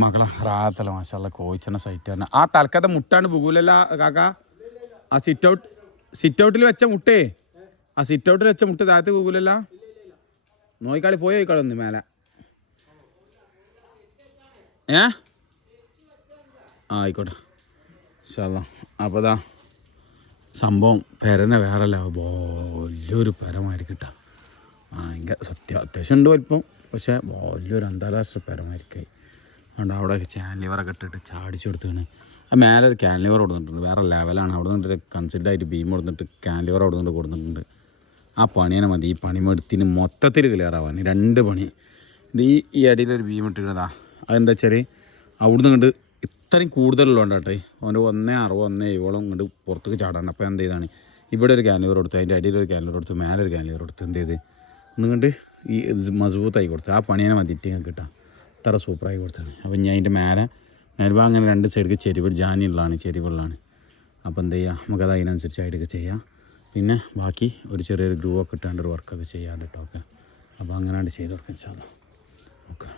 മക്കളെ റാത്തല്ല മാഷല്ല കോഴിച്ചെണ്ണ സൈറ്റ് തന്നെ ആ തലക്കത്തെ മുട്ടാണ്ട് പോകുലല്ല കാക്ക ആ സിറ്റ് ഔട്ടിൽ വെച്ച മുട്ടേ ആ സിറ്റ് ഔട്ടിൽ വെച്ച മുട്ട താഴത്ത് പോകുലല്ല നോയിക്കാളി പോയിക്കാളി ഒന്ന് മേലെ ആയിക്കോട്ടെ ശാല അപ്പോൾ ദാ സംഭവം പെരനെ വേറല്ല വലിയൊരു പെരമായിരിക്കട്ടാ ഭയങ്കര അത്യാവശ്യം ഉണ്ട് വലിപ്പം പക്ഷേ വലിയൊരു അന്താരാഷ്ട്ര പെരമായിരിക്കായി അതുകൊണ്ട് അവിടെ ക്യാൻലിവറൊക്കെ ഇട്ടിട്ട് ചാടിച്ചു കൊടുത്താണ് ആ മേലെ ഒരു ക്യാൻലിവർ കൊടുത്തിട്ടുണ്ട് വേറെ ലെവലാണ് അവിടെ നിന്നിട്ട് കൺസിഡറായിട്ട് ബീം കൊടുത്തിട്ട് ക്യാൻലിവർ അവിടെ നിന്ന് കൊടുത്തിട്ടുണ്ട് ആ പണിയെ മതി ഈ പണിമെടുത്തിന് മൊത്തത്തിൽ ക്ലിയർ ആവാൻ 2 പണി ഇത് ഈ അടിയിലൊരു ബീം ഇട്ടിരുന്നതാ അതെന്താ വെച്ചാൽ അവിടുന്ന് ഇങ്ങോട്ട് ഇത്രയും കൂടുതലുള്ളതുകൊണ്ടാട്ടെ അവൻ്റെ 1.60 1.70 ഇങ്ങോട്ട് പുറത്തേക്ക് ചാടാണ് അപ്പോൾ എന്ത് ചെയ്താണ് ഇവിടെ ഒരു ക്യാൻലിവർ കൊടുത്തു അതിൻ്റെ അടിയിലൊരു ക്യാൻലിവർ കൊടുത്തു മേലെ ഒരു ക്യാൻലിവർ കൊടുത്തു എന്ത് ചെയ്ത് ഒന്നുകൊണ്ട് ഈ മസബൂത്തായി കൊടുത്തു ആ പണിയെ മതിയിട്ട് ഞങ്ങൾക്ക് കിട്ടാം അത്ര സൂപ്പറായി കൊടുത്താണ് അപ്പോൾ ഞാൻ അതിൻ്റെ മേൽഭാഗം അങ്ങനെ 2 സൈഡിലേക്ക് ചെരിവുള്ളതാണ് അപ്പോൾ എന്ത് ചെയ്യുക നമുക്കത് അതിനനുസരിച്ചായിട്ടൊക്കെ ചെയ്യാം പിന്നെ ബാക്കി ഒരു ചെറിയൊരു ഗ്രൂ ഒക്കെ ഇട്ടാണ്ട് ഒരു വർക്കൊക്കെ ചെയ്യാണ്ട് കേട്ടോ ഓക്കെ അപ്പോൾ അങ്ങനെയാണ് ചെയ്ത് കൊടുക്കാം ഇൻഷാ അല്ലാഹ് ഓക്കെ